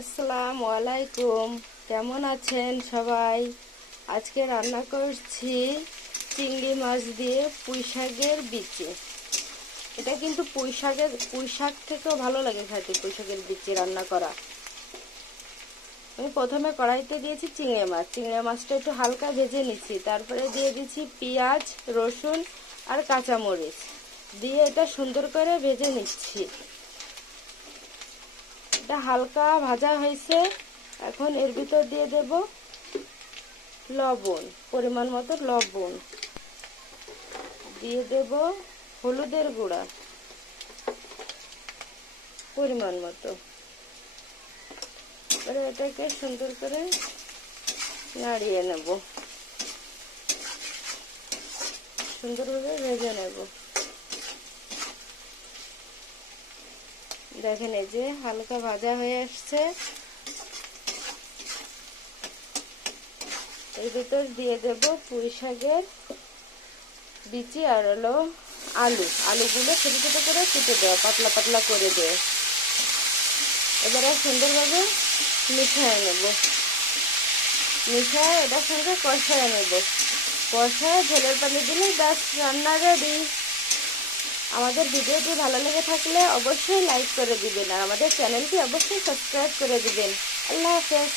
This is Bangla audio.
আসসালামু আলাইকুম। কেমন আছেন সবাই? আজকে রান্না করছি চিংড়ি মাছ দিয়ে পুঁই শাকের বিচি। এটা কিন্তু পুঁই শাক থেকেও ভালো লাগে খেতে, পুঁই শাকের বিচি রান্না করা। আমি প্রথমে কড়াইতে দিয়েছি চিংড়ি মাছটা একটু হালকা ভেজে নিচ্ছি। তারপরে দিয়ে দিচ্ছি পেঁয়াজ, রসুন আর কাঁচামরিচ দিয়ে এটা সুন্দর করে ভেজে নিচ্ছি। এটা হালকা ভাজা হয়েছে। এখন এর ভিতর দিয়ে দেব লবণ, পরিমাণ মতো লবণ দিয়ে দেব, হলুদের গুঁড়া পরিমাণ মতো। এবারে এটাকে সুন্দর করে নাড়িয়ে নেব, সুন্দরভাবে ভেজে নেব। দেখেন এই যে হালকা ভাজা হয়ে আসছে। এর ভিতর দিয়ে দেব পুঁই শাকের বিচি আর হলো আলুগুলো ছোট ছোট করে কেটে দেওয়া, পাতলা পাতলা করে দেওয়া। এবারে সুন্দরভাবে মিশিয়ে নেব, মিশিয়ে এটার সঙ্গে কষায় নেব। কষায় ঝোলের পানি দিলে ব্যাস রান্না রেডি। আমাদের ভিডিওটি ভালো লেগে থাকলে অবশ্যই লাইক করে দিবেন আর আমাদের চ্যানেলটি অবশ্যই সাবস্ক্রাইব করে দিবেন। আল্লাহ হাফেজ।